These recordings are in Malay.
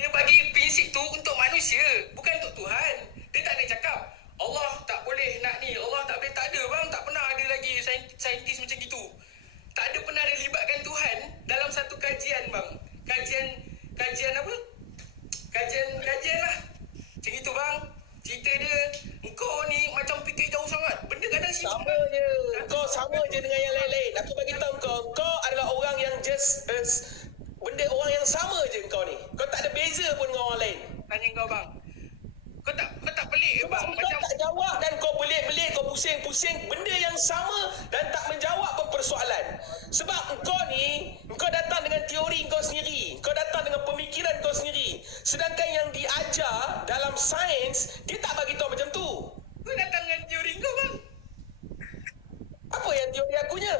Dia bagi prinsip tu untuk manusia, bukan untuk Tuhan. Dia tak ada cakap Allah tak boleh nak ni, Allah tak boleh, tak ada bang. Tak pernah ada lagi saintis macam gitu. Tak ada pernah dia libatkan Tuhan dalam satu kajian bang. Kajian apa? Kajian lah. Macam itu bang. Cerita dia, engkau ni macam fikir jauh sangat. Benda kadang simple. Sama je. Kau sama je dengan yang lain-lain. Aku bagi tahu kau adalah orang yang just benda orang yang sama je kau ni. Kau tak ada beza pun dengan orang lain. Tanya kau bang. Kau tak pelik ke bang? Kau Macam tak jawab dan kau belit-belit, kau pusing-pusing benda yang sama dan tak menjawab pun persoalan. Sebab kau datang dengan teori kau sendiri, kau datang dengan pemikiran kau sendiri. Sedangkan yang diajar dalam sains, dia tak bagi tahu macam tu. kau datang dengan teori kau bang. Apa yang teori akunya?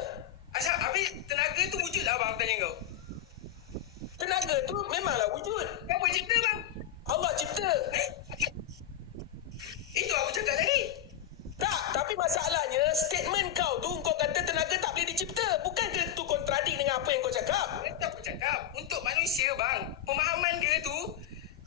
Asal habis tenaga tu wujud lah bang, tanya kau. Tenaga tu memanglah wujud. Siapa cipta bang? Allah cipta. Itu aku cakap tadi. Tak, tapi masalahnya statement kau kata tenaga tak boleh dicipta. Bukankah tu kontradik dengan apa yang kau cakap? Itu aku cakap. Untuk manusia bang, pemahaman dia tu,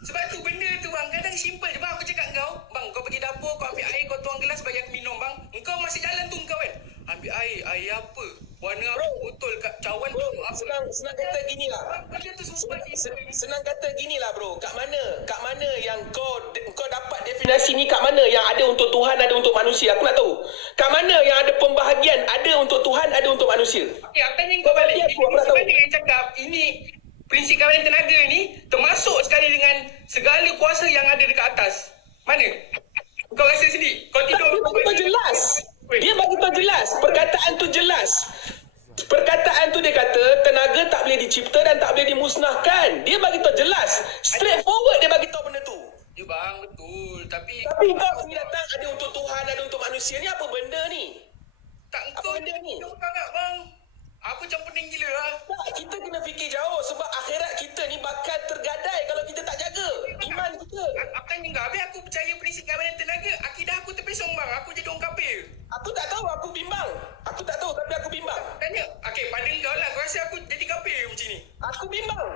sebab tu benda tu bang, kadang simple je bang. Aku cakap bang, kau pergi dapur, kau ambil air, kau tuang gelas bagi aku minum bang. Engkau masih jalan tu kau kan? Ambil air apa? Warna apa? Botol kat cawan tu apa? Senang kata gini lah. Benda tu super simple. Senang kata gini lah bro. Kat mana yang kau dapat definisi ni, kat mana yang ada untuk Tuhan, ada untuk manusia? Aku nak tahu. Kat mana yang ada pembahagian, ada untuk Tuhan, ada untuk manusia? Okay, aku tanya kau balik. Sebenarnya yang cakap, ini prinsip kawalan tenaga ni termasuk sekali dengan segala kuasa yang ada dekat atas. Mana? Kau rasa sendiri? Kau tidur. Dia bagi tahu jelas. Dia bagi tahu jelas. Perkataan tu jelas. Perkataan tu dia kata tenaga tak boleh dicipta dan tak boleh dimusnahkan. Dia bagi tahu jelas. Straightforward dia bagi tahu benda tu. Ya bang, betul. Tapi kau ni datang ada untuk Tuhan, ada untuk manusia. Ni apa benda ni? tak Apa kau benda ni? Kau sangat bang. Aku macam pening gila lah. Tak, kita kena fikir jauh sebab akhirat kita ni bakal tergadai kalau kita tak jaga iman kita. Aku tanya kau, habis aku percaya prinsip kawalan tenaga, akidah aku terpesong bang. Aku jadi orang kafir. Aku tak tahu, aku bimbang. Aku tak tahu tapi aku bimbang. Tanya, okay, pada kau lah, kau rasa aku jadi kafir macam ni? Aku bimbang.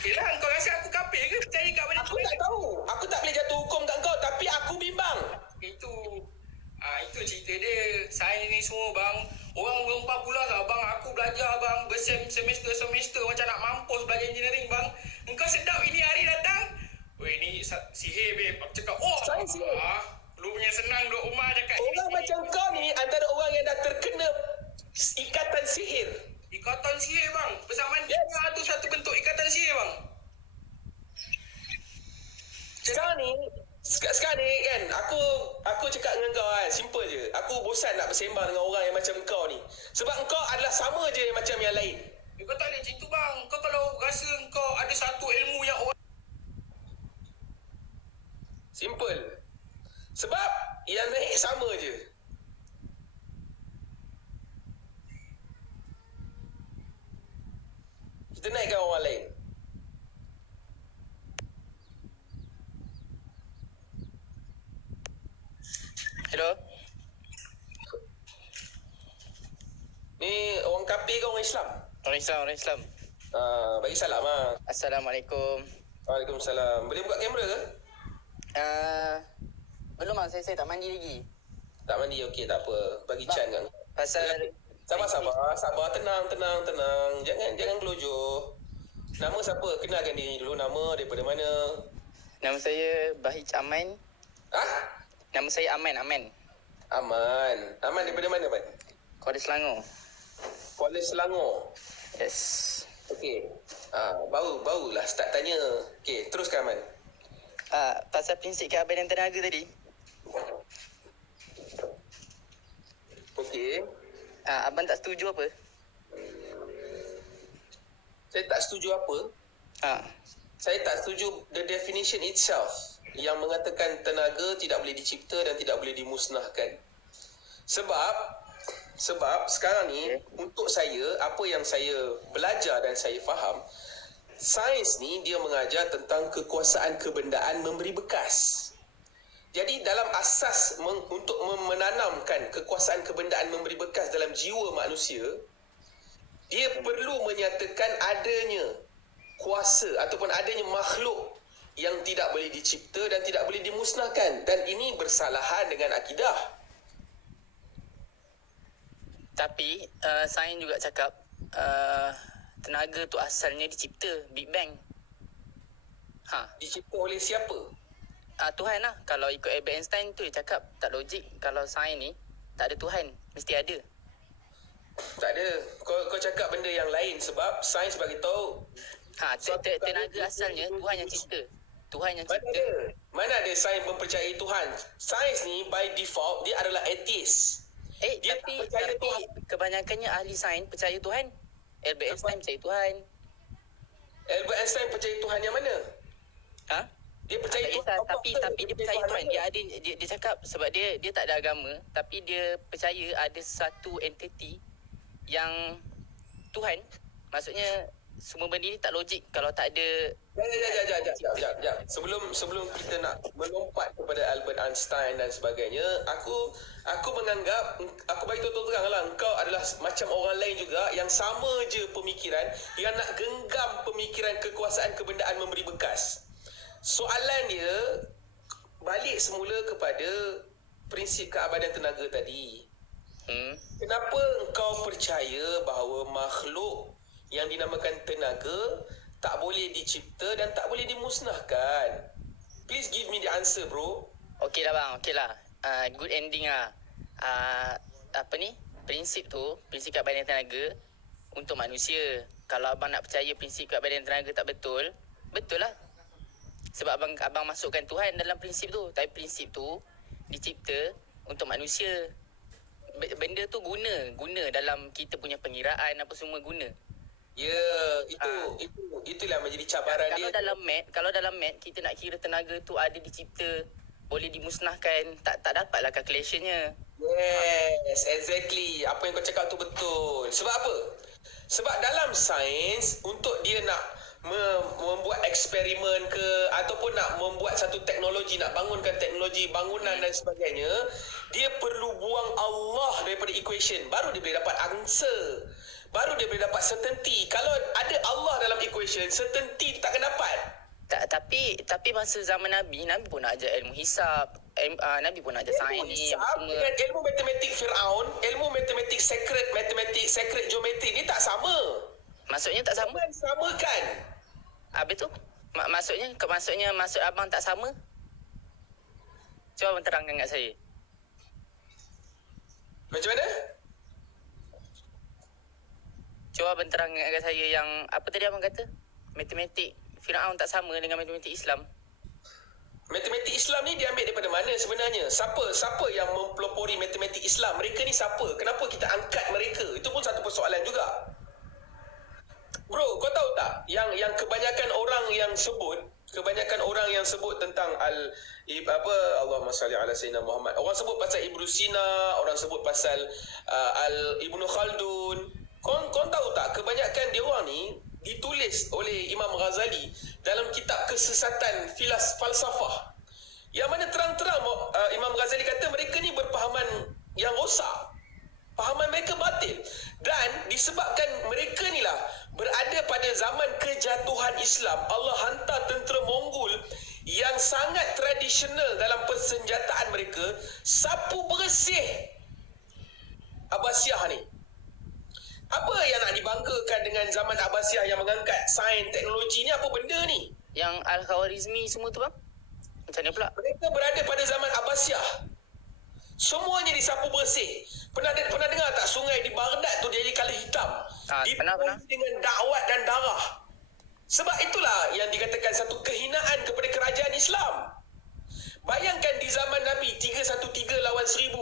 Yelah, kau rasa aku kafir ke percaya kawalan Aku tak tahu. Aku tak boleh jatuh hukum kat kau tapi aku bimbang. Itu cerita dia. Sains ni semua bang, orang berempat pula lah bang. Aku belajar bang, semester macam nak mampus belajar engineering bang. Engkau sedap ini hari datang. Weh, ni sihir babe. Aku cakap, Sains sihir. Lu punya senang duduk rumah cakap. Orang macam kau ni antara orang yang dah terkena ikatan sihir. Ikatan sihir bang. Bersamaan Yes. dia tu satu bentuk ikatan sihir bang. Sekarang ni kan aku cakap dengan kau kan, simple je. Aku bosan nak bersembang dengan orang yang macam kau ni. Sebab kau adalah sama je macam yang lain. Kau tak boleh macam tu bang. Kau kalau rasa kau ada satu ilmu yang orang Simple. Sebab yang naik sama je. Kita naikkan orang lain. Hello. Ni orang kafir ke orang Islam? Orang Islam. Bagi salam lah. Assalamualaikum. Waalaikumsalam. Boleh buka kamera ke? Belum bang, saya tak mandi lagi. Tak mandi, okey, tak apa. Bagi Chan kan. Pasal Sabar. Tenang. Jangan gelojoh. Nama siapa? Kenalkan diri dulu. Nama daripada mana? nama saya Bahij Aman. Nama saya Aman. Aman daripada mana, Man? Kuala Selangor. Kuala Selangor. Yes. Okey. Barulah start tanya. Okey, teruskan, Man. Pasal prinsip keabadian tenaga tadi. Okey. Abang tak setuju apa? Saya tak setuju apa? Saya tak setuju the definition itself yang mengatakan tenaga tidak boleh dicipta dan tidak boleh dimusnahkan. Sebab sekarang ni untuk saya, apa yang saya belajar dan saya faham, sains ni dia mengajar tentang kekuasaan kebendaan memberi bekas. Jadi dalam asas untuk menanamkan kekuasaan kebendaan memberi bekas dalam jiwa manusia, dia perlu menyatakan adanya kuasa ataupun adanya makhluk yang tidak boleh dicipta dan tidak boleh dimusnahkan, dan ini bersalahan dengan akidah. Tapi sains juga cakap tenaga tu asalnya dicipta, Big Bang. Dicipta oleh siapa? Tuhan lah. Kalau ikut Albert Einstein tu dia cakap tak logik kalau sains ni tak ada Tuhan, mesti ada. Tak ada. Kau cakap benda yang lain sebab sains bagi tahu Tenaga asalnya Tuhan yang cipta. Tuhan yang mana cipta. ada? Mana ada sains mempercayai Tuhan? Sains ni by default dia adalah atheist. Dia Tapi tak percaya Tuhan. kebanyakannya ahli sains percaya Tuhan. Albert Einstein percaya Tuhan. Albert Einstein percaya Tuhan yang mana? Dia percaya Tak Tuhan. kisah, tapi dia percaya Tuhan. Dia cakap sebab dia tak ada agama, tapi dia percaya ada satu entiti yang Tuhan. Maksudnya semua benda ni tak logik kalau tak ada. Sekejap. Sebelum kita nak melompat kepada Albert Einstein dan sebagainya, aku menganggap, aku bagi tahu terang lah, engkau adalah macam orang lain juga yang sama je pemikiran, yang nak genggam pemikiran kekuasaan kebendaan memberi bekas. Soalan dia balik semula kepada prinsip keabadan tenaga tadi. Kenapa engkau percaya bahawa makhluk yang dinamakan tenaga tak boleh dicipta dan tak boleh dimusnahkan? Please give me the answer, bro. Okey lah bang, okey lah. Good ending lah. Prinsip keabadan tenaga untuk manusia. Kalau abang nak percaya prinsip keabadan tenaga tak betul, betul lah. Sebab abang masukkan Tuhan dalam prinsip tu. Tapi prinsip tu dicipta untuk manusia. Benda tu guna dalam kita punya pengiraan apa semua guna. Ya, itulah menjadi cabaran dia. Kalau dalam mat kita nak kira tenaga tu ada dicipta, boleh dimusnahkan, tak dapatlah calculationnya. Yes, exactly. Apa yang kau cakap tu betul. Sebab apa? Sebab dalam sains, untuk dia nak membuat eksperimen ke ataupun nak membuat satu teknologi, nak bangunkan teknologi bangunan dan sebagainya, dia perlu buang Allah daripada equation, baru dia boleh dapat answer, baru dia boleh dapat certainty. Kalau ada Allah dalam equation, certainty takkan dapat. Tapi masa zaman Nabi pun nak ajar ilmu hisab, Nabi pun nak ajar sains ni apa semua. Dengan ilmu matematik Firaun, ilmu matematik secret geometri ni tak sama. Maksudnya tak sama? Samakan. Habis tu? Maksudnya maksud abang tak sama? Cuba abang terangkan kat saya. Macam mana? Cuba abang terangkan kat saya yang apa tadi abang kata? Matematik Firaun tak sama dengan matematik Islam. Matematik Islam ni diambil daripada mana sebenarnya? Siapa yang mempelopori matematik Islam? Mereka ni siapa? Kenapa kita angkat mereka? Itu pun satu persoalan juga. Bro, kau tahu tak yang kebanyakan orang yang sebut tentang Allahumma salli ala sayyidina Muhammad. Orang sebut pasal Ibnu Sina, orang sebut pasal Ibnu Khaldun. Kau tahu tak kebanyakan dia orang ni ditulis oleh Imam Ghazali dalam kitab Kesesatan Falsafah. Yang mana terang-terang Imam Ghazali kata mereka ni berpahaman yang rosak. Pahaman mereka batil. Dan disebabkan mereka ni lah berada pada zaman kejatuhan Islam, Allah hantar tentera Mongol yang sangat tradisional dalam persenjataan mereka, sapu bersih Abbasiyah ni. Apa yang nak dibanggakan dengan zaman Abbasiyah yang mengangkat sains, teknologi ni? Apa benda ni? Yang Al-Khawarizmi semua tu bang? Macam mana pula? Mereka berada pada zaman Abbasiyah. Semuanya disapu bersih. Pernah dengar tak sungai di Baghdad tu dia jadi kala hitam? Pernah. Dengan dakwat dan darah. Sebab itulah yang dikatakan satu kehinaan kepada kerajaan Islam. Bayangkan di zaman Nabi 313 lawan 1000.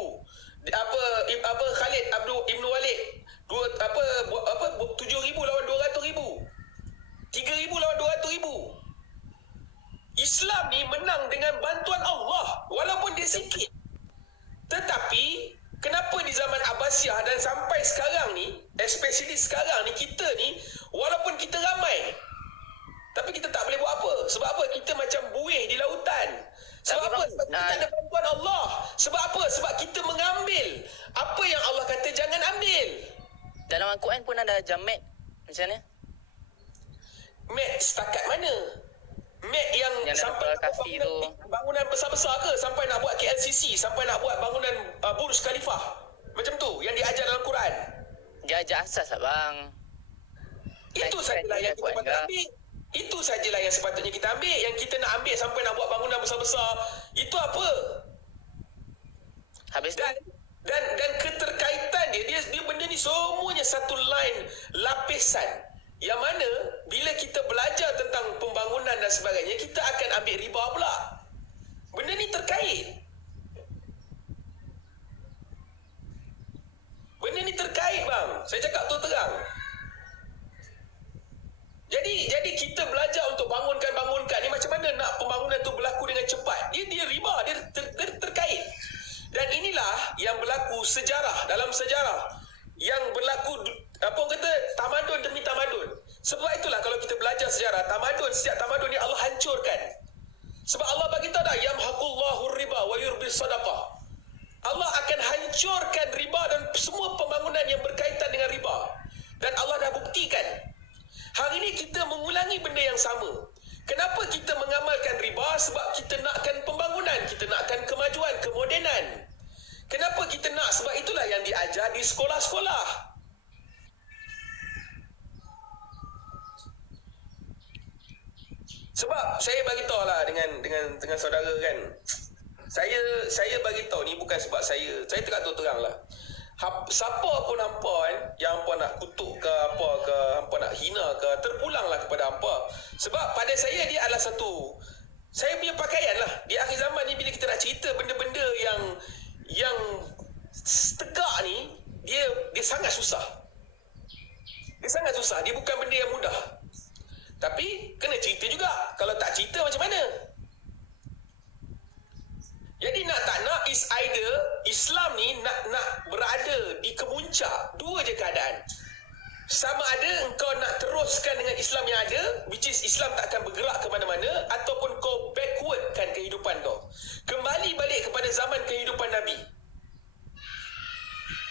Khalid Ibn Walid 7,000 lawan 200,000. 3,000 lawan 200,000. Islam ni menang dengan bantuan Allah walaupun dia sikit. Tetapi kenapa di zaman Abbasiyah dan sampai sekarang ni, especially sekarang ni, kita ni walaupun kita ramai tapi kita tak boleh buat apa? Sebab apa? Kita macam buih di lautan. Sebab apa? Sebab kita tak ada bantuan Allah. Sebab apa? Sebab kita mengambil apa yang Allah kata jangan ambil. Dalam Al-Quran pun ada jamat. Macam mana? Mat setakat mana? Mat yang sampai dalam lokasi tu. bangunan besar-besar ke? Sampai nak buat KLCC, sampai nak buat bangunan Burj Khalifah. Macam tu yang diajar dalam Quran. Dia ajar asas lah bang. Itu sajalah yang kita patut ambil. Itu sajalah yang sepatutnya kita ambil. Yang kita nak ambil sampai nak buat bangunan besar-besar, itu apa? Habis tu Dan keterkaitan dia benda ni semuanya satu line lapisan. Yang mana bila kita belajar tentang pembangunan dan sebagainya, kita akan ambil riba pula. Benda ni terkait. Benda ni terkait bang. Saya cakap tu terang. Jadi kita belajar untuk bangunkan ni, macam mana nak pembangunan tu berlaku dengan cepat. Dia riba, dia terkait. Dan inilah yang berlaku dalam sejarah. Yang berlaku apa orang kata tamadun demi tamadun. Sebab itulah kalau kita belajar sejarah, setiap tamadun ni Allah hancurkan. Sebab Allah bagi tahu dah, yamhaqullahu riba wa yurbi sadaqah. Allah akan hancurkan riba dan semua pembangunan yang berkaitan dengan riba. Dan Allah dah buktikan. Hari ini kita mengulangi benda yang sama. Kenapa kita mengamalkan riba? Sebab kita nakkan pembangunan, kita nakkan kemajuan, kemodenan. Kenapa kita nak? Sebab itulah yang diajar di sekolah-sekolah. Sebab saya bagi tahu lah dengan saudara kan. Saya bagi tahu ni bukan sebab saya cakap terang lah. Siapa pun hampa kan, yang hampa nak kutuk ke apa ke, hampa nak hina ke, terpulanglah kepada hampa. Sebab pada saya dia adalah satu, saya punya pakaian lah. Di akhir zaman ni bila kita nak cerita benda-benda yang tegak ni, dia sangat susah. Dia sangat susah, dia bukan benda yang mudah. Tapi kena cerita juga. Kalau tak cerita macam mana? Jadi nak tak nak is either Islam ni nak berada di kemuncak. Dua je keadaan. Sama ada engkau nak teruskan dengan Islam yang ada, which is Islam tak akan bergerak ke mana-mana, ataupun kau backwardkan kehidupan kau. Kembali balik kepada zaman kehidupan Nabi.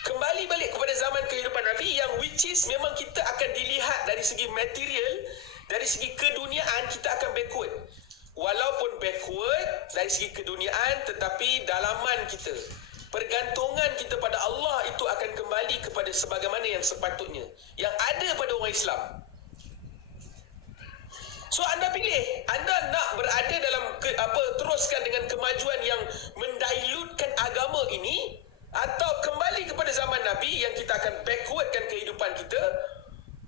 Kembali balik kepada zaman kehidupan Nabi yang which is memang kita akan dilihat dari segi material, dari segi keduniaan kita akan backward. Walaupun backward dari segi keduniaan, tetapi dalaman kita, pergantungan kita pada Allah itu akan kembali kepada sebagaimana yang sepatutnya, yang ada pada orang Islam. So anda pilih, anda nak berada dalam teruskan dengan kemajuan yang mendilutkan agama ini, atau kembali kepada zaman Nabi yang kita akan backwardkan kehidupan kita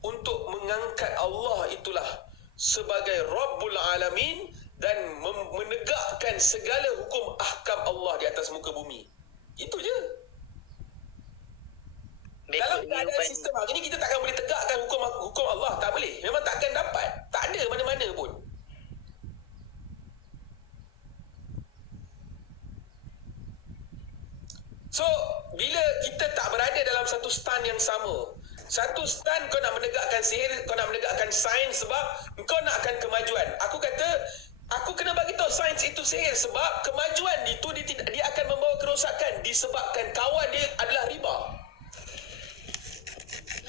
untuk mengangkat Allah itulah sebagai Rabbul Alamin dan menegakkan segala hukum ahkam Allah di atas muka bumi. Itu je. Dalam keadaan sistem hari ni kita takkan boleh tegakkan hukum Allah. Tak boleh. Memang takkan dapat. Tak ada mana-mana pun. So, bila kita tak berada dalam satu stand yang sama, satu stand kau nak menegakkan sihir, kau nak menegakkan sains sebab kau nakkan kemajuan. Aku kata, aku kena bagi tahu sains itu sihir sebab kemajuan itu dia akan membawa kerosakan disebabkan kawan dia adalah riba.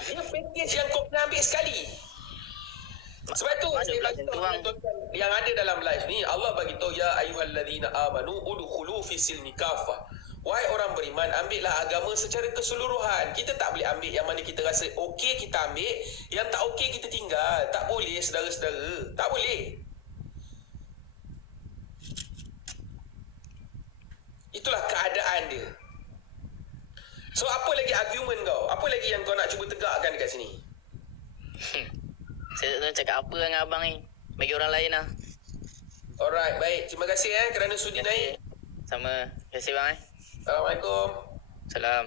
Dia package yang kau kena ambil sekali. Sebab itu saya bagi tahu yang ada dalam live ni, Allah bagi tahu ya ayyuhallazina amanu udkhulu fi silmi kafah. Wahai orang beriman, ambillah agama secara keseluruhan. Kita tak boleh ambil yang mana kita rasa okey kita ambil, yang tak okey kita tinggal. Tak boleh saudara-saudara. Tak boleh. Itulah keadaan dia. So apa lagi argument kau? Apa lagi yang kau nak cuba tegakkan dekat sini? Saya tak tahu cakap apa dengan abang ni. Bagi orang lain lah. Alright, baik. Terima kasih kerana sudi naik. Sama. Terima kasih bang Assalamualaikum. Salam.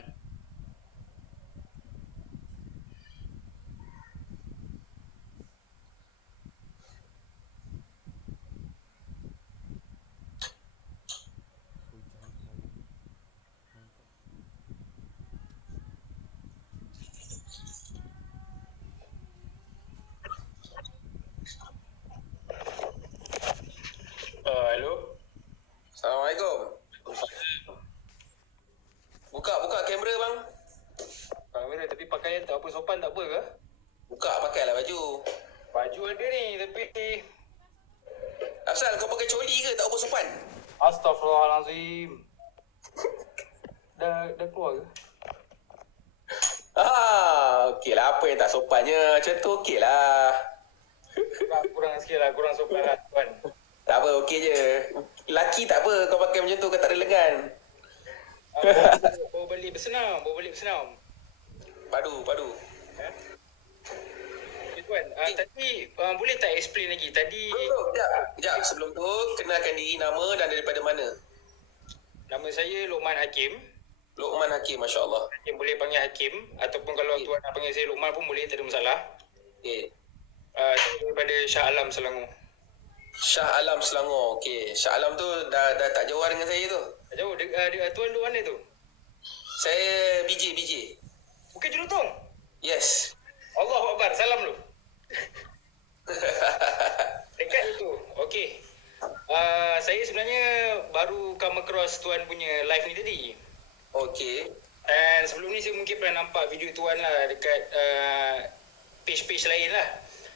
Hello. Assalamualaikum. Buka kamera ni tapi Asal kau pakai coli ke tak bersopan? Astaghfirullahalazim. Dah keluar ke? Okey lah, apa yang tak sopannya. Macam tu okey lah. Kurang sikit lah, kurang sopan lah tuan. Tak apa, okey je. Laki tak apa kau pakai macam tu, kau tak ada lengan. Bawa balik bersenam. Padu. Okay, tuan, tadi boleh tak explain lagi? Tadi Sekejap. Sebelum tu, kenalkan diri, nama dan daripada mana? nama saya Luqman Hakim. Luqman Hakim, Masya Allah. Hakim boleh panggil Hakim. Ataupun kalau tuan nak panggil saya Luqman pun boleh, tak ada masalah. Okey. Saya daripada Shah Alam, Selangor. Shah Alam, Selangor. Okey. Shah Alam tu dah tak jauh dengan saya tu. Tak jauh, tuan duduk mana tu? Saya BJ. Bukit Jelutong? Yes. Allahu Akbar, salam lu. Dekat itu. Okey. Saya sebenarnya baru come across tuan punya live ni tadi. Okey. Dan sebelum ni saya mungkin pernah nampak video tuan lah dekat page-page lain lah.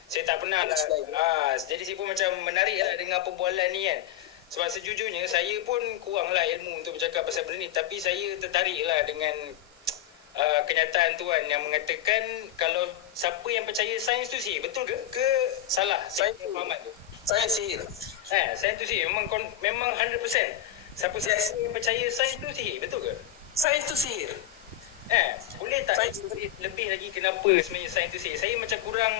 Saya tak pernah lah. Jadi saya pun macam menarik lah dengan perbualan ni kan. Sebab sejujurnya saya pun kurang lah ilmu untuk bercakap pasal benda ni. Tapi saya tertarik lah dengan kenyataan tuan yang mengatakan kalau siapa yang percaya sains tu sihir. Betul ke salah? Saya faham tu. Saya sihir. Sains tu sihir. Memang 100%. Siapa yang percaya sains tu sihir. Betul ke? Sains tu sihir. Boleh tak Sains lebih lagi kenapa sebenarnya sains tu sihir? Saya macam kurang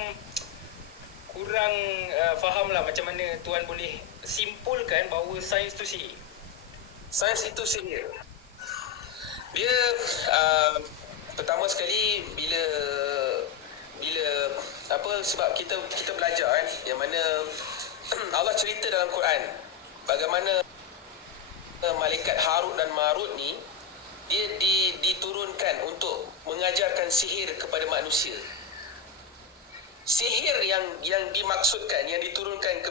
faham lah macam mana tuan boleh simpulkan bahawa sains tu sihir. Sains itu sihir. Dia pertama sekali bila sebab kita belajar kan, yang mana Allah cerita dalam Quran bagaimana malaikat Harut dan Marut ni dia diturunkan untuk mengajarkan sihir kepada manusia. Sihir yang dimaksudkan, yang diturunkan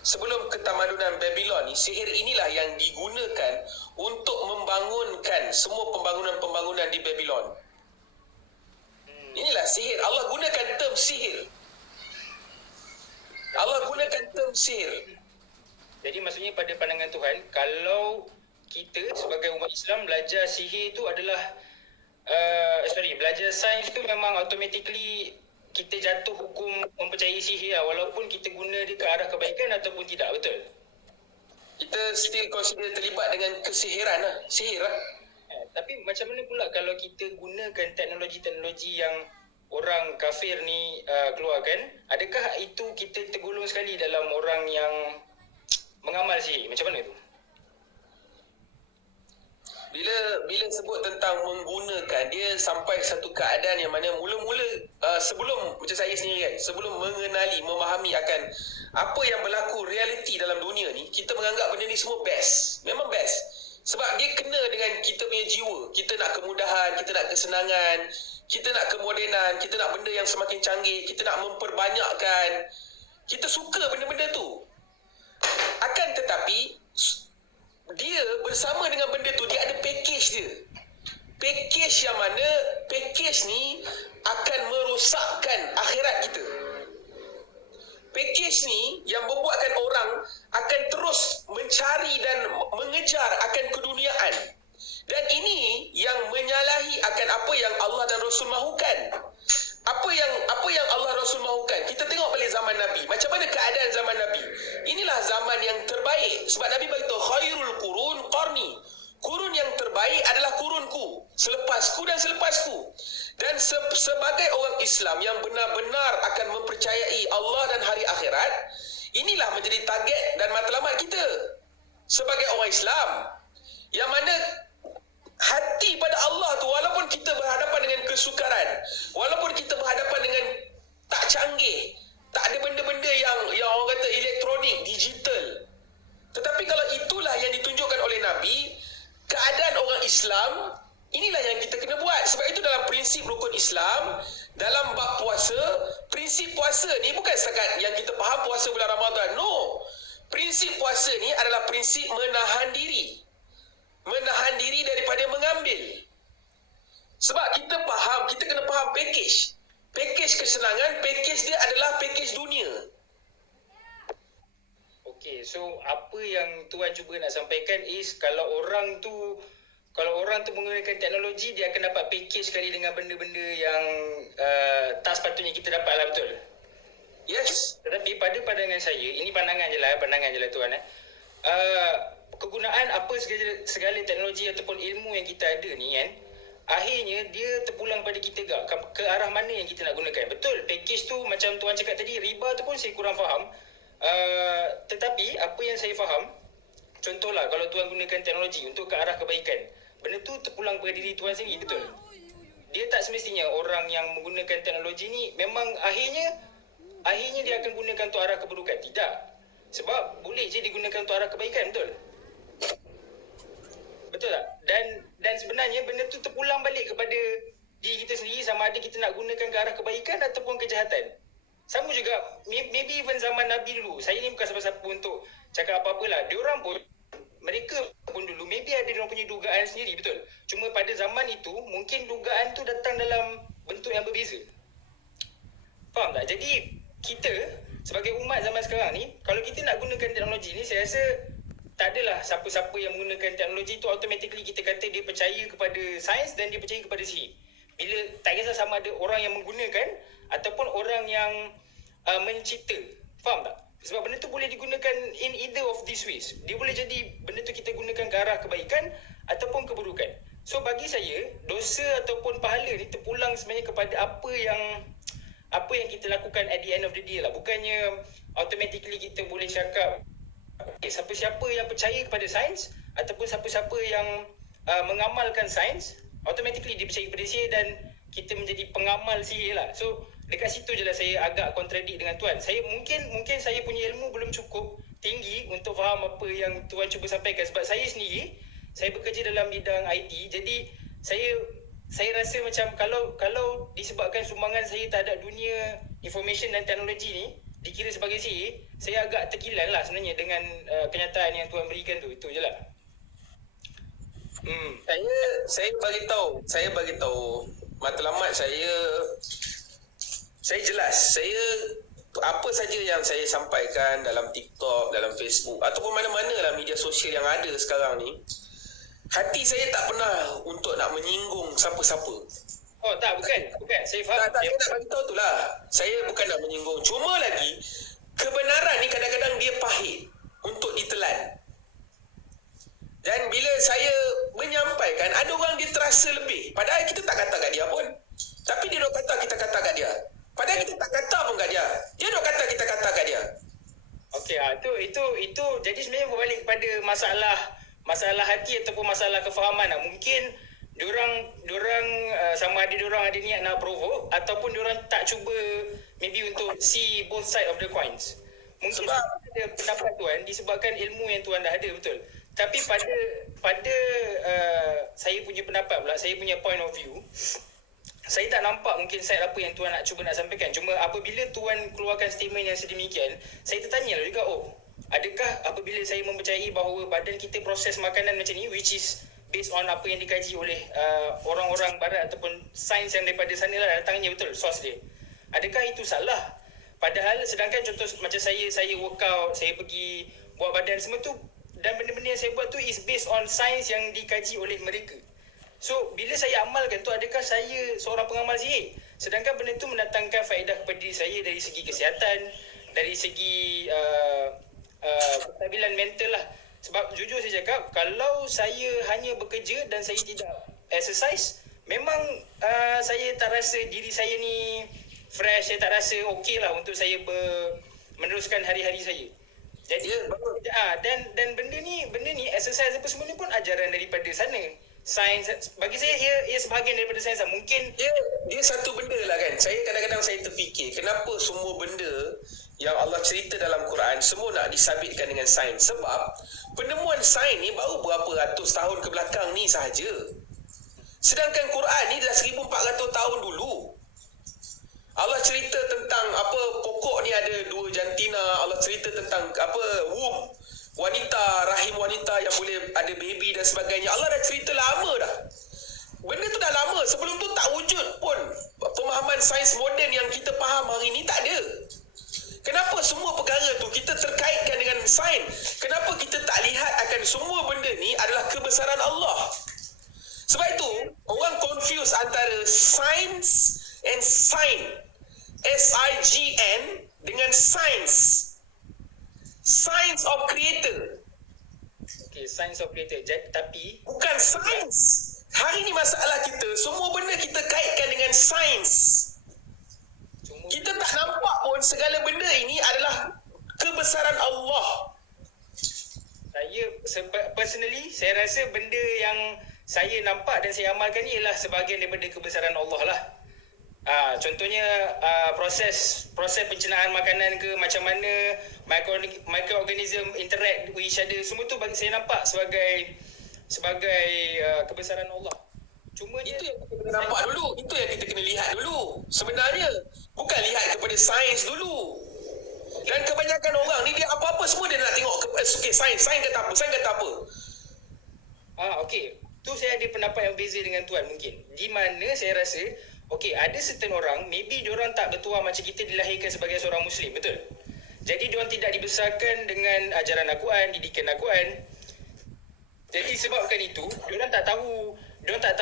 sebelum ketamadunan Babylon ni, sihir inilah yang digunakan untuk membangunkan semua pembangunan di Babylon. Inilah sihir. Allah gunakan term sihir. Jadi maksudnya pada pandangan Tuhan, kalau kita sebagai umat Islam belajar sihir tu adalah belajar sains tu memang automatically kita jatuh hukum mempercayai sihir lah, walaupun kita guna dia ke arah kebaikan ataupun tidak, betul? Kita still consider terlibat dengan kesihiran lah. Sihir lah. Tapi macam mana pula kalau kita gunakan teknologi-teknologi yang orang kafir ni keluarkan, adakah itu kita tergolong sekali dalam orang yang mengamal sihir? Macam mana tu? Bila sebut tentang menggunakan, dia sampai satu keadaan yang mana mula-mula sebelum macam saya sendiri kan, sebelum mengenali, memahami akan apa yang berlaku realiti dalam dunia ni, kita menganggap benda ni semua best. Memang best. Sebab dia kena dengan kita punya jiwa. Kita nak kemudahan, kita nak kesenangan, kita nak kemodenan, kita nak benda yang semakin canggih, kita nak memperbanyakkan. Kita suka benda-benda tu. Akan tetapi dia bersama dengan benda tu, dia ada package dia. Package yang mana package ni akan merosakkan akhirat kita. Package ni yang membuatkan orang akan terus mencari dan mengejar akan keduniaan. Dan ini yang menyalahi akan apa yang Allah dan Rasul mahukan. Apa yang Allah Rasul mahukan. Kita tengok balik zaman Nabi. Macam mana keadaan zaman Nabi? Inilah zaman yang terbaik. Sebab Nabi beritahu khairul qurun qarni. Kurun yang terbaik adalah kurunku, selepasku dan selepasku. Dan sebagai orang Islam yang benar-benar akan mempercayai Allah dan hari akhirat, inilah menjadi target dan matlamat kita sebagai orang Islam. Yang mana hati pada Allah tu, walaupun kita berhadapan dengan kesukaran, walaupun kita berhadapan dengan tak canggih, tak ada benda-benda yang orang kata elektronik, digital, tetapi kalau itulah yang ditunjukkan oleh Nabi, keadaan orang Islam, inilah yang kita kena buat. Sebab itu dalam prinsip rukun Islam, dalam bab puasa, prinsip puasa ni bukan setakat yang kita faham puasa bulan Ramadan. No. Prinsip puasa ni adalah prinsip menahan diri. Menahan diri daripada mengambil. Sebab kita kena faham package. Pakej kesenangan, pakej dia adalah pakej dunia. Okey, so apa yang tuan cuba nak sampaikan is kalau orang tu menggunakan teknologi, dia akan dapat package sekali dengan benda-benda yang tak sepatutnya kita dapat lah, betul? Yes. Tetapi pada pandangan saya, ini pandangan je lah tuan. Kegunaan apa segala teknologi ataupun ilmu yang kita ada ni kan, akhirnya dia terpulang pada kita ke arah mana yang kita nak gunakan. Betul, package tu macam tuan cakap tadi, riba tu pun saya kurang faham. Tetapi apa yang saya faham, contohlah kalau tuan gunakan teknologi untuk ke arah kebaikan, benda tu terpulang pada diri tuan sendiri, betul? Dia tak semestinya orang yang menggunakan teknologi ni memang akhirnya dia akan gunakan untuk arah keburukan. Tidak. Sebab boleh je digunakan untuk arah kebaikan, betul? Betul tak? Dan sebenarnya benda tu terpulang balik kepada diri kita sendiri, sama ada kita nak gunakan ke arah kebaikan ataupun kejahatan. Sama juga, maybe even zaman Nabi dulu. Saya ni bukan siapa-siapa untuk cakap apa-apa lah. Mereka pun dulu maybe ada diorang punya dugaan sendiri, betul? Cuma pada zaman itu, mungkin dugaan tu datang dalam bentuk yang berbeza. Faham tak? Jadi, kita sebagai umat zaman sekarang ni, kalau kita nak gunakan teknologi ni, saya rasa tak adalah siapa-siapa yang menggunakan teknologi tu automatically kita kata dia percaya kepada sains dan dia percaya kepada sihir. Bila tak kisah sama ada orang yang menggunakan ataupun orang yang mencipta. Faham tak? Sebab benda tu boleh digunakan in either of these ways. Dia boleh jadi benda tu kita gunakan ke arah kebaikan ataupun keburukan. So bagi saya, dosa ataupun pahala ni terpulang sebenarnya kepada apa yang kita lakukan at the end of the day lah. Bukannya automatically kita boleh cakap siapa-siapa yang percaya kepada sains ataupun siapa-siapa yang mengamalkan sains, automatically dia percaya kepada sihir dan kita menjadi pengamal sihir lah. So dekat situ je lah saya agak kontradik dengan tuan. Saya mungkin saya punya ilmu belum cukup tinggi untuk faham apa yang tuan cuba sampaikan. Sebab saya sendiri, saya bekerja dalam bidang IT. Jadi saya rasa macam kalau disebabkan sumbangan saya terhadap dunia information dan teknologi ni dikira sebagai sihir, saya agak terkilan lah sebenarnya dengan kenyataan yang tuan berikan tu. Itu je lah. Saya bagi tahu matlamat saya jelas. Saya apa saja yang saya sampaikan dalam TikTok, dalam Facebook ataupun mana-mana lah media sosial yang ada sekarang ni, hati saya tak pernah untuk nak menyinggung siapa-siapa. Oh tak, bukan. Saya faham. Saya nak bagi tahu tu lah. Saya bukan nak menyinggung. Cuma lagi kebenaran ni kadang-kadang dia pahit untuk ditelan. Dan bila saya menyampaikan, ada orang dia terasa lebih. Padahal kita tak kata kat dia pun. Tapi dia dok kata kita kata kat dia. Padahal kita tak kata pun kat dia. Dia dok kata kita kata kat dia. Okey, itu jadi sebenarnya berbalik kepada masalah hati ataupun masalah kefahaman lah. Mungkin diorang sama ada diorang ada niat nak provoke ataupun diorang tak cuba maybe untuk see both side of the coins. Mungkin sebab ada pendapat tuan disebabkan ilmu yang tuan dah ada, betul. Tapi pada saya punya pendapat pula, saya punya point of view, saya tak nampak mungkin side apa yang tuan nak cuba nak sampaikan. Cuma apabila tuan keluarkan statement yang sedemikian, saya tertanya juga, adakah apabila saya mempercayai bahawa badan kita proses makanan macam ni, which is based on apa yang dikaji oleh orang-orang barat ataupun sains yang daripada sana lah datangnya, betul, source dia. Adakah itu salah? Padahal sedangkan contoh macam saya workout, saya pergi buat badan semua tu, dan benda-benda yang saya buat tu is based on sains yang dikaji oleh mereka. So bila saya amalkan tu, adakah saya seorang pengamal sihir? Sedangkan benda tu mendatangkan faedah kepada diri saya dari segi kesihatan, dari segi kestabilan mental lah. Sebab jujur saya cakap, kalau saya hanya bekerja dan saya tidak exercise, memang saya tak rasa diri saya ni fresh, saya tak rasa okey lah untuk saya meneruskan hari-hari saya. Jadi dan benda ni exercise apa semua ni pun ajaran daripada sana. Sains, bagi saya ia sebahagian daripada sains lah. Mungkin dia satu benda lah kan. Saya kadang-kadang saya terfikir, kenapa semua benda yang Allah cerita dalam Quran semua nak disabitkan dengan sains? Sebab penemuan sains ni baru berapa ratus tahun ke belakang ni sahaja. Sedangkan Quran ni dah 1400 tahun dulu. Allah cerita tentang apa pokok ni ada 2 jantina. Allah cerita tentang apa womb, wanita, rahim wanita yang boleh ada baby dan sebagainya. Allah dah cerita lama dah. benda tu dah lama. Sebelum tu tak wujud pun pemahaman sains moden yang kita faham hari ni, tak ada. Kenapa semua perkara tu kita terkaitkan dengan sains? Kenapa kita tak lihat akan semua benda ni adalah kebesaran Allah? Sebab itu orang confuse antara science and sign, S-I-G-N, dengan science, science of creator. Okay, science of creator. Tapi Bukan sains. Hari ni masalah kita, semua benda kita kaitkan dengan sains. Kita tak nampak pun segala benda ini adalah kebesaran Allah. Personally, saya rasa benda yang saya nampak dan saya amalkan ni ialah sebahagian daripada kebesaran Allah lah. Contohnya proses pencernaan makanan ke, macam mana microorganism interact with each other, semua tu bagi saya nampak sebagai kebesaran Allah. Cuma Itu yang kita kena nampak dulu. Itu yang kita kena lihat dulu. Sebenarnya bukan lihat kepada sains dulu. Dan kebanyakan orang ni dia apa-apa semua dia nak tengok okay, sains kata apa, sains kata apa. Okey. Tu saya ada pendapat yang berbeza dengan tuan mungkin. Di mana saya rasa, okey, ada certain orang, maybe diorang tak bertuah macam kita dilahirkan sebagai seorang Muslim, betul? Jadi diorang tidak dibesarkan dengan ajaran Al-Quran, didikan Al-Quran. Jadi sebabkan itu, diorang tak tahu, diorang tak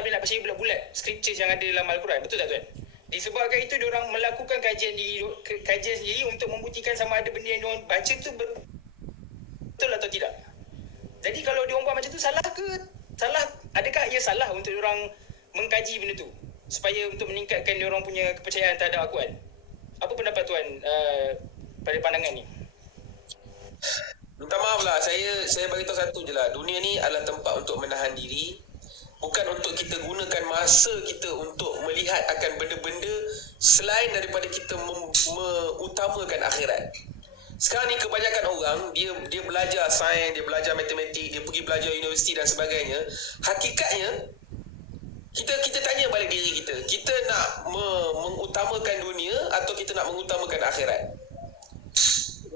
boleh nak percaya bulat-bulat scriptures yang ada dalam Al-Quran, betul tak tuan? Disebabkan itu, diorang melakukan kajian sendiri untuk membuktikan sama ada benda yang diorang baca tu betul atau tidak. Jadi kalau diorang buat macam tu, salah ke? Adakah ia salah untuk diorang mengkaji benda tu supaya untuk meningkatkan diorang punya kepercayaan terhadap Al-Quran? Apa pendapat tuan pada pandangan ni? Minta maaf lah, saya bagi tahu satu je lah. Dunia ni adalah tempat untuk menahan diri, bukan untuk kita gunakan masa kita untuk melihat akan benda-benda selain daripada kita mengutamakan akhirat. Sekarang ni kebanyakan orang dia belajar sains, dia belajar matematik, dia pergi belajar universiti dan sebagainya. Hakikatnya kita tanya balik diri kita nak mengutamakan dunia atau kita nak mengutamakan akhirat?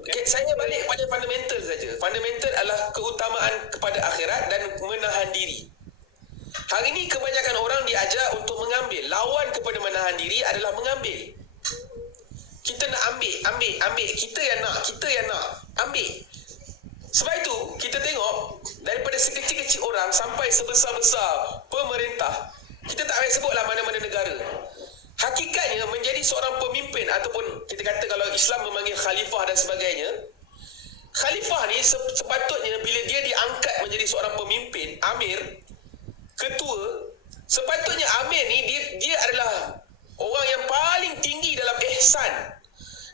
Okay, saya balik pada fundamental saja. Fundamental adalah keutamaan kepada akhirat dan menahan diri. Hari ini kebanyakan orang diajar untuk mengambil. Lawan kepada menahan diri adalah mengambil. Kita nak ambil. Kita yang nak. Ambil. Sebab itu, kita tengok daripada sekecil-kecil orang sampai sebesar-besar pemerintah. Kita tak payah sebutlah mana-mana negara. Hakikatnya menjadi seorang pemimpin ataupun kita kata kalau Islam memanggil khalifah dan sebagainya, khalifah ni sepatutnya bila dia diangkat menjadi seorang pemimpin, amir, ketua, sepatutnya amir ni dia adalah orang yang paling tinggi dalam ihsan,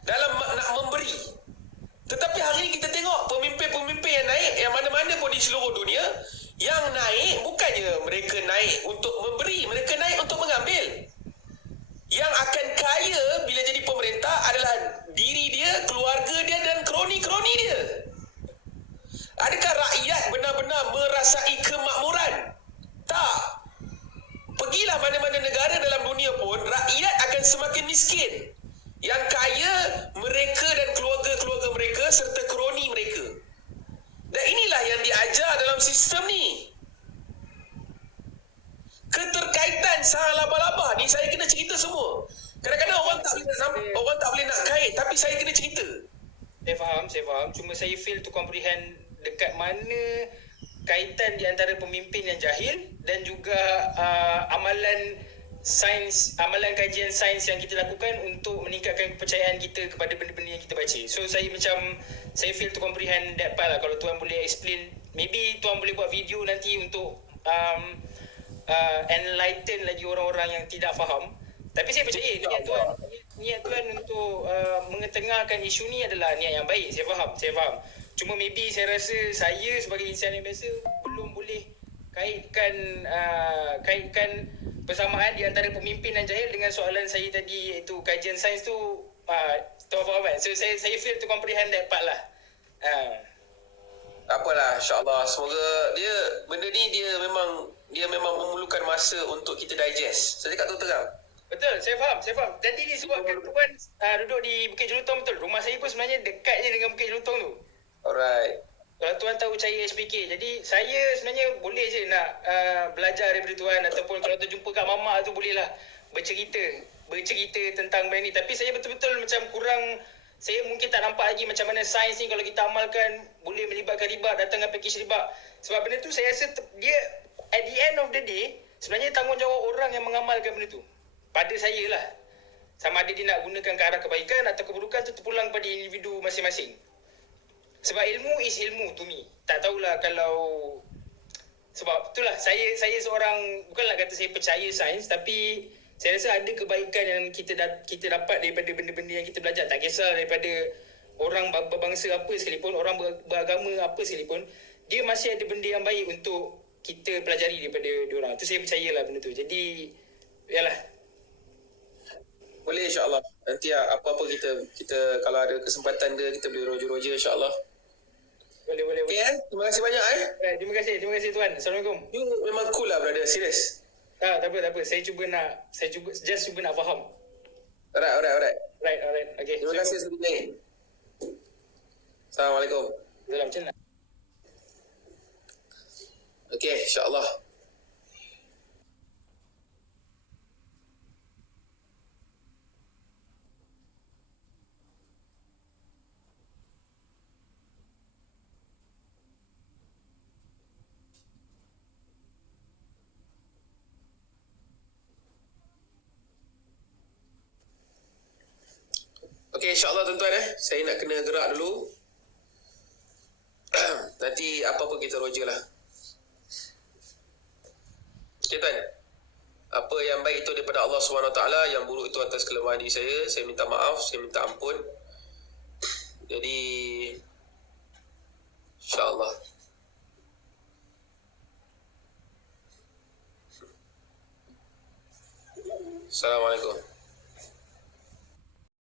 dalam nak memberi. Tetapi hari ini kita tengok pemimpin-pemimpin yang naik, yang mana-mana pun di seluruh dunia, yang naik bukannya mereka naik untuk memberi, mereka naik untuk mengambil. Yang akan kaya bila jadi pemerintah adalah diri dia, keluarga dia dan kroni-kroni dia. Adakah rakyat benar-benar merasai kemakmuran? Tak. Pergilah mana-mana negara dalam dunia pun, rakyat akan semakin miskin. Yang kaya mereka dan keluarga-keluarga mereka serta kroni mereka. Dan inilah yang diajar dalam sistem ni. Keterkaitan salah laba-laba ni saya kena cerita semua. Kadang-kadang orang tak boleh nak kait, tapi saya kena cerita. Saya faham. Cuma saya fail to comprehend dekat mana kaitan di antara pemimpin yang jahil dan juga amalan kajian sains yang kita lakukan untuk meningkatkan kepercayaan kita kepada benda-benda yang kita baca. So saya fail to comprehend that part lah. Kalau tuan boleh explain, maybe tuan boleh buat video nanti untuk enlighten lagi orang-orang yang tidak faham. Tapi saya percaya niat tuan untuk mengetengahkan isu ni adalah niat yang baik. Saya faham. Cuma maybe saya rasa saya sebagai insan yang biasa belum boleh kaitkan persamaan di antara pemimpin dan jahil dengan soalan saya tadi, iaitu kajian sains tu. Tuan faham kan? So saya fail to comprehend that part lah. Tak apalah, insyaAllah. Semoga benda ni dia memang memerlukan masa untuk kita digest. Saya cakap terang. Betul, saya faham. Jadi disebabkan tuan duduk di Bukit Jelutong, betul? Rumah saya pun sebenarnya dekat je dengan Bukit Jelutong tu. Alright. Kalau tuan tahu cari SPK, jadi saya sebenarnya boleh je nak belajar daripada tuan, ataupun kalau tu jumpa kat mamak tu boleh lah bercerita tentang benda ni. Tapi saya betul-betul macam kurang, saya mungkin tak nampak lagi macam mana sains ni kalau kita amalkan boleh melibatkan riba, datang dengan package riba. Sebab benda tu saya rasa dia at the end of the day sebenarnya tanggungjawab orang yang mengamalkan benda tu. Pada saya lah. Sama ada dia nak gunakan ke arah kebaikan atau keburukan tu terpulang pada individu masing-masing. Sebab ilmu is ilmu to me. Tak tahulah kalau, sebab itulah saya seorang, bukanlah kata saya percaya sains, tapi saya rasa ada kebaikan yang kita dapat daripada benda-benda yang kita belajar. Tak kisah daripada orang berbangsa apa sekalipun, orang beragama apa sekalipun, dia masih ada benda yang baik untuk kita pelajari daripada diorang. Tu saya percayalah benda tu. Jadi yalah. Boleh insya-Allah. Nanti apa-apa kita kalau ada kesempatan kita boleh roja-roja insya-Allah. Boleh. Okay, terima kasih banyak Terima kasih tuan. Assalamualaikum. You memang cool lah brother, serius. Tak apa. Saya cuba nak faham. Alright. Alright. Okay. Terima kasih sebelumnya. Assalamualaikum. Dalam macam mana? Okay, insya-Allah. Okay, insyaAllah tuan-tuan saya nak kena gerak dulu. Nanti apa-apa kita roja lah. Okay tuan, apa yang baik itu daripada Allah SWT, yang buruk itu atas kelemahan diri saya minta maaf, saya minta ampun. Jadi insyaAllah. Assalamualaikum.